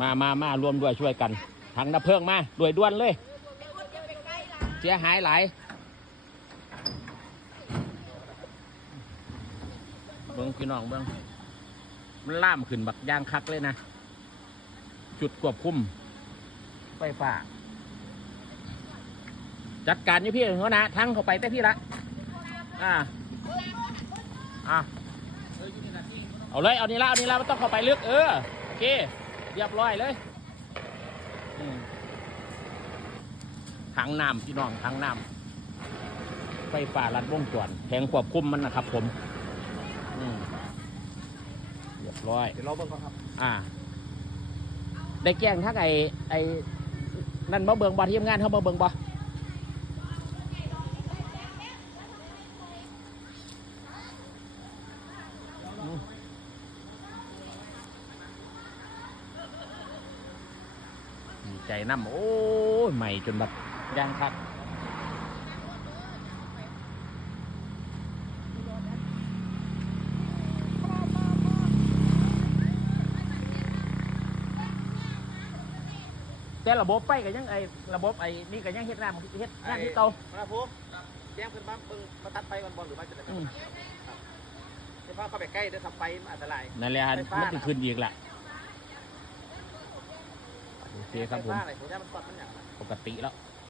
มามามารวมด้วยช่วยกันทางดับเพลิงมาด้วยด่วนเลย เสียหายหลายเบิ้งพี่น้องเบิ้งมันล่ามขึ้นบักยางคักเลยนะ จุดควบคุมไฟฟ้าจัดการอยู่พี่หัวหนะทั้งเข้าไปแต่พี่ละ อ่า อะเอาเลย เอานี่ละ เอานี่ละไม่ต้องเข้าไปลึก เออ โอเค เรียบร้อยเลยอืมถังน้ำพี่น้องถังน้ำไฟฟ้ารัดวงจรแผงควบคุมมันนะครับ ผมอืมเรียบร้อยเดี๋ยวเราเบิ่งก่อนครับ อ่า ได้แกล้งทักไอไอนั่นมาเบิงบอทีมงานเขามาเบิงบ ใจน้ำโอ้ยใหม่จนแบบย่างคักแต่ระบบไฟก็ยังไอระบบไอนี่ก็ยังเฮ็ดน้ำเฮ็ดงานที่เก่ามาพูแจ้งเพิ่นมาเบิ่งมาตัดไฟก่อนบอลหรือว่าจะได้อืมเดี๋ยวพาเข้าไปใกล้เดี๋ยวทำไฟมันอันตรายนั่นแหละฮะไฟฟ้ามันจะขึ้นอีกแหละ โอเคครับผมไฟฟ้าอะไรผมจะมันกดมันอย่างไรปกติแล้วไ